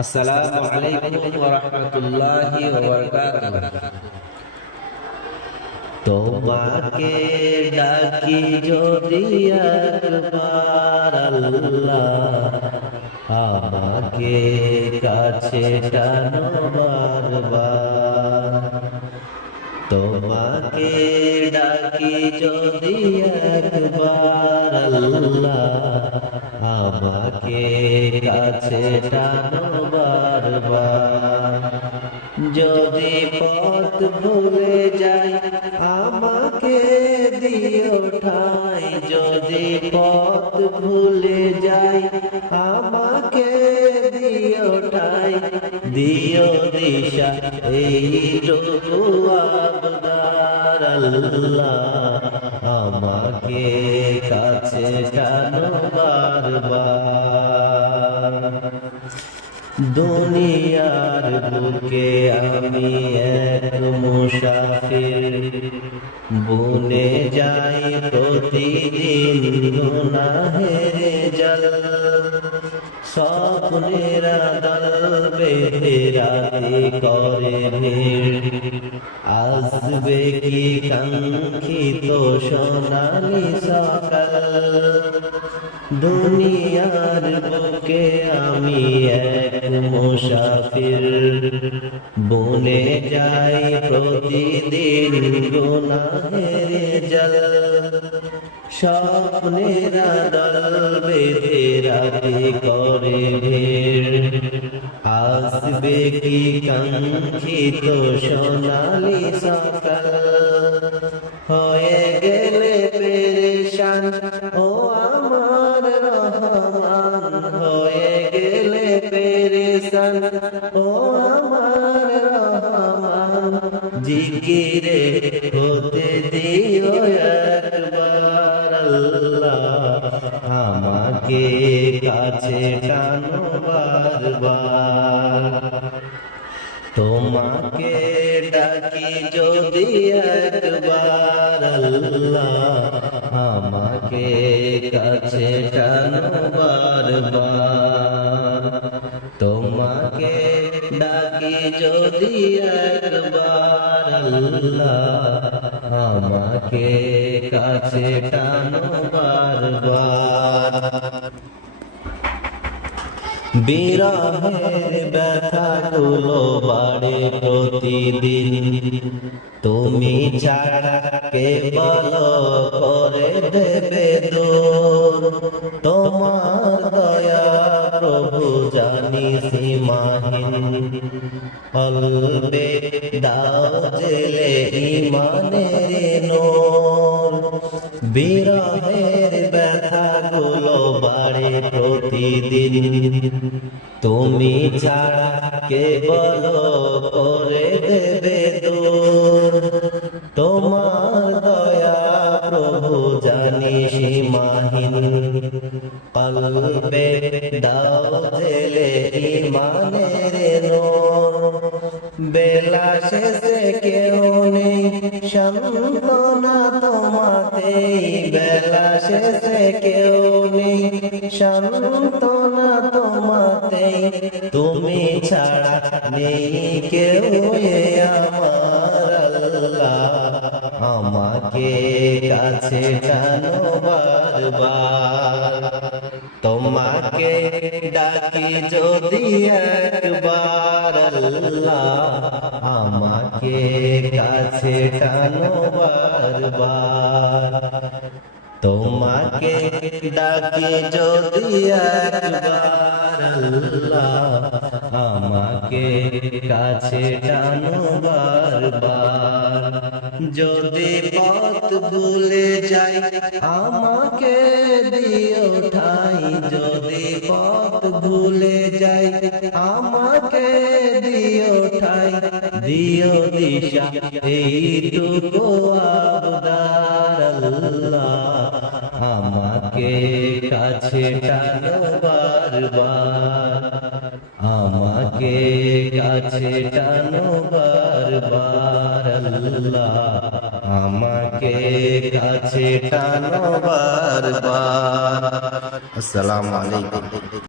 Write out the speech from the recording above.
আসসালামু আলাইকুম ওয়া রাহমাতুল্লাহি ওয়া বারাকাতুহু। তোমাকে ডাকি যদি একবার আল্লাহ, আমাকে কাছে টানো বারবার। তোমাকে ডাকি যদি একবার আল্লাহ, আমাকে কাছে টানো বারবার। যদি পথ ভুলে যাই আমাকে দিও ঠাই, যদি পথ ভুলে যাই আমাকে দিও ঠাই। দিও দিশা এইটুকু আবদার আল্লাহ, আমাকে কাছে টানো বারবার। দুনিয়ার বুকে আমি এক মুসাফির, বনে যাই প্রতিদিন গুনাহের জাল। স্বপ্নের আদল বেঁধে রাতে করে ভিড়, আসবে কি কাঙ্ক্ষিত সোনালি সকাল। দুনিয়ার বুকে আমি এক মুসাফির, বনে যাই প্রতিদিন গুনাহের জাল। স্বপ্নের আদল বেঁধে রাতে করে ভিড়, আসবে কি কাঙ্ক্ষিত সোনালি সকাল। হয়ে গেলে পেরেশান ও আমার রহমান, হয়ে গেলে পেরেশান ও আমার রহমান। জিকিরে হতে দিও একবার আল্লাহ, আমাকে কাছে টানো বারবার। তোমাকে ডাকি যদি একবার আল্লাহ, আমাকে কাছে টানো বারবার। তোমাকে ডাকি যদি একবার আল্লাহ, আমাকে কাছে টানো বারবার। বিরহের ব্যথাগুলো বাড়ে প্রতিদিন, তুমি ছাড়া কে বলো করে দেবে দূর। তোমার দয়া প্রভু জানি সীমাহীন, কলবে দাও জেলে ইমানের নূর। বিরহের ব্যথাগুলো বাড়ে প্রতিদিন, তুমি ছাড়া কে বলো করে দেবে দূর। তোমার দয়া প্রভু জানি সীমাহীন, কলবে দাও জেলে ইমানের নূর। বেলা শেষে কেউ নেই সান্ত্বনা তোমাতে, বেলা শেষে কেউ নেই সান্ত্বনা তোমাতে। তুমি ছাড়া নেই কেউ আমার আল্লাহ, আমাকে কাছে টানো বারবার। তোমাকে ডাকি যদি একবার আল্লাহ, আমাকে কাছে টানো বারবার। তোমাকে ডাকি যদি একবার আল্লাহ, আমাকে কাছে টানো বারবার। যদি পথ ভুলে যাই আমাকে দিও ঠাই, যদি পথ ভুলে যাই আমাকে দিও ঠাই। দিও দিশা এইটুকু আবদার আল্লাহ, আমাকে কাছে টানো বারবার। আমাকে কাছে টানো বারবার আল্লাহ, আমাকে কাছে টানো বারবার। আসসালামু আলাইকুম।